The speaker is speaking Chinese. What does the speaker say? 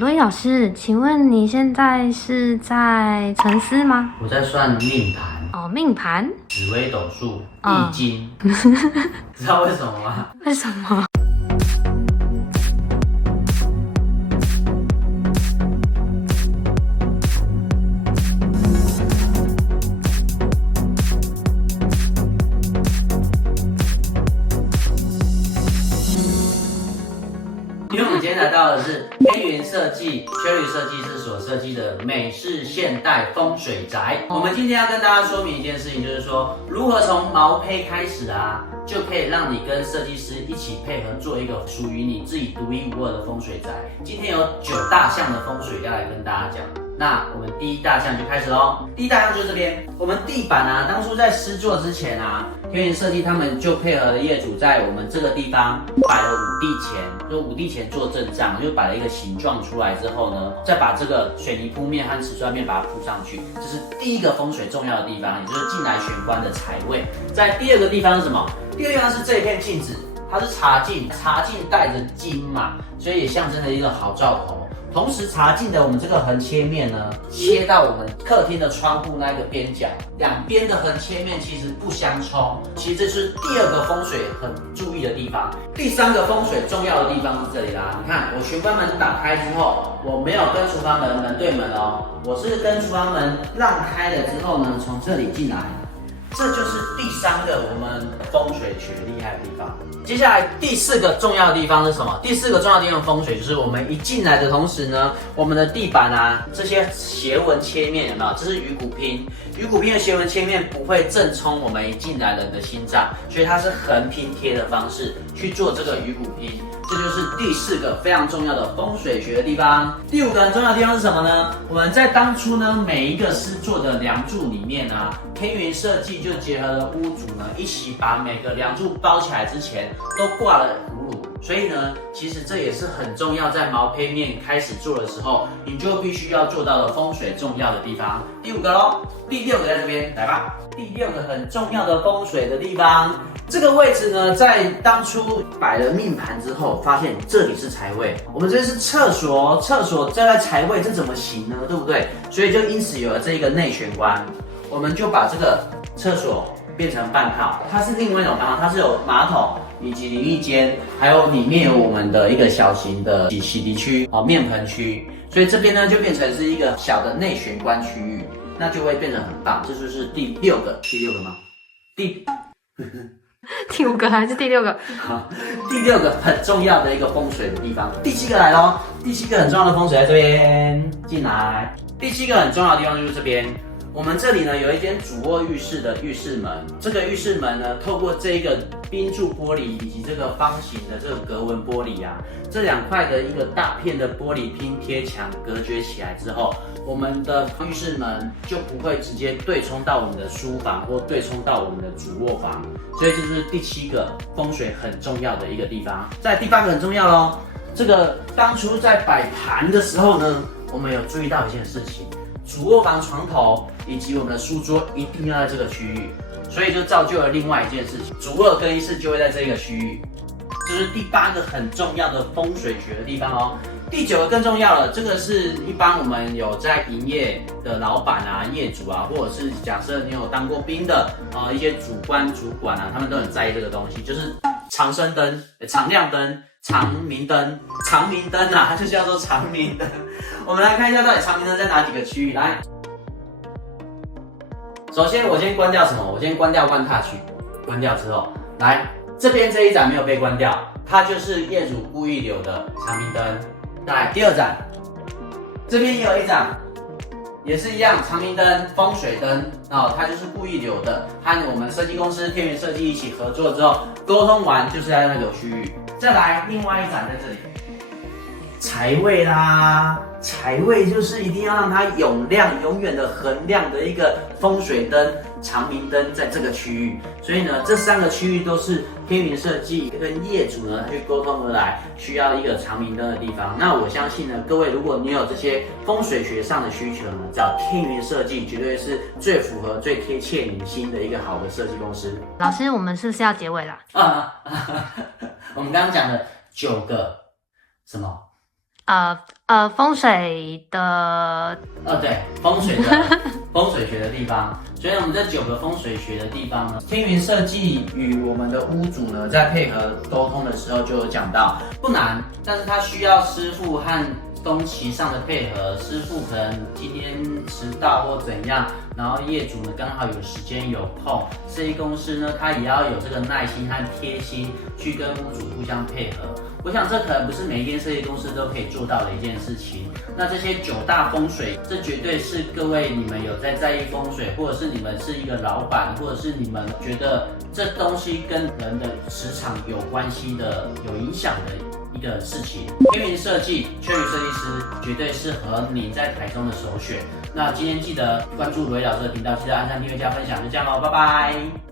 罗毅老师，请问你现在是在沉思吗？我在算命盘、哦，命盘？紫微斗数、易经，知道为什么吗？为什么？因为我们今天来到的是天云设计Cherry设计师所设计的美式现代风水宅。我们今天要跟大家说明一件事情，就是说如何从毛坯开始啊，就可以让你跟设计师一起配合做一个属于你自己独一无二的风水宅。今天有9大项的风水要来跟大家讲。那我们第一大项就开始咯。第一大项就是这边，我们地板啊，当初在施作之前啊，天云设计他们就配合了业主在我们这个地方摆了5地钱，就5地钱做阵仗，就摆了一个形状出来之后呢，再把这个水泥铺面和瓷砖面把它铺上去，这是第一个风水重要的地方，也就是进来玄关的财位。在第二个地方是什么？第二个地方是这一片镜子，它是茶镜，茶镜带着金嘛，所以也象征了一个好兆头。同时，茶镜的我们这个横切面呢，切到我们客厅的窗户那个边角，两边的横切面其实不相冲。其实这是第二个风水很注意的地方。第三个风水重要的地方是这里啦。你看，我玄关门打开之后，我没有跟厨房门对门哦，我是跟厨房门让开了之后呢，从这里进来。这就是第3个我们风水学厉害的地方。接下来第4个重要的地方是什么？第4个重要的地方风水就是我们一进来的同时呢，我们的地板啊，这些斜纹切面有没有？这是鱼骨拼，鱼骨拼的斜纹切面不会正冲我们一进来人的心脏，所以它是横拼贴的方式去做这个鱼骨拼。这就是第4个非常重要的风水学的地方。第5个很重要的地方是什么呢？我们在当初呢，每一个施作的梁柱里面啊，天云设计就结合了屋主呢，一起把每个梁柱包起来之前都挂了葫芦。所以呢，其实这也是很重要，在毛坯面开始做的时候，你就必须要做到的风水重要的地方。第5个咯，第6个在这边，来吧。第6个很重要的风水的地方。这个位置呢，在当初摆了命盘之后，发现这里是财位，我们这边是厕所，厕所在财位，这怎么行呢？对不对？所以就因此有了这一个内玄关，我们就把这个厕所变成半套，它是另外一种方法，它是有马桶以及淋浴间，还有里面有我们的一个小型的洗涤区面盆区，所以这边呢就变成是一个小的内玄关区域，那就会变得很棒。这就是第6个，第6个吗？第5个还是第6个？好，第6个很重要的一个风水的地方。第7个来咯，第7个很重要的风水在这边，进来。第7个很重要的地方就是这边。我们这里呢有一间主卧浴室的浴室门，这个浴室门呢，透过这一个冰柱玻璃以及这个方形的这个格纹玻璃啊，这2块的一个大片的玻璃拼贴墙隔绝起来之后，我们的浴室门就不会直接对冲到我们的书房或对冲到我们的主卧房，所以这就是第7个风水很重要的一个地方。在第8个很重要咯，这个当初在摆盘的时候呢，我们有注意到一件事情。主卧房床头以及我们的书桌一定要在这个区域，所以就造就了另外一件事情，主卧更衣室就会在这个区域，这是第8个很重要的风水学的地方哦。第9个更重要了，这个是一般我们有在营业的老板啊、业主啊，或者是假设你有当过兵的一些主管啊，他们都很在意这个东西，就是长生灯、常亮灯、长明灯啊，它就叫做长明灯。我们来看一下到底长明灯在哪几个区域。来，首先我先关掉什么？我先关掉万塔区，关掉之后，来这边这一盏没有被关掉，它就是业主故意留的长明灯。来，第2盏，这边也有一盏，也是一样长明灯、风水灯它就是故意留的，和我们设计公司天云设计一起合作之后，沟通完就是在那个区域。再来，另外一盏在这里，财位啦，财位就是一定要让它永亮、永远的恒亮的一个风水灯、长明灯在这个区域。所以呢，这3个区域都是天云设计跟业主呢去沟通而来，需要一个长明灯的地方。那我相信呢，各位如果你有这些风水学上的需求呢，找天云设计绝对是最符合、最贴切你心的一个好的设计公司。老师，我们是不是要结尾了？我们刚刚讲的9个什么？风水的对，风水学的地方。所以我们这9个风水学的地方呢，天云设计与我们的屋主呢，在配合沟通的时候就有讲到，不难，但是他需要师傅和工期上的配合，师傅可能今天迟到或怎样，然后业主呢刚好有时间有空，设计公司呢他也要有这个耐心和贴心去跟屋主互相配合。我想这可能不是每一间设计公司都可以做到的一件事情。那这些9大风水，这绝对是各位你们有在意风水，或者是你们是一个老板，或者是你们觉得这东西跟人的磁场有关系的、有影响的一个事情。天云设计、圈宇设计师绝对适合你在台中的首选。那今天记得关注罗毅老师的频道，记得按赞、订阅、加分享，就这样喽，拜拜。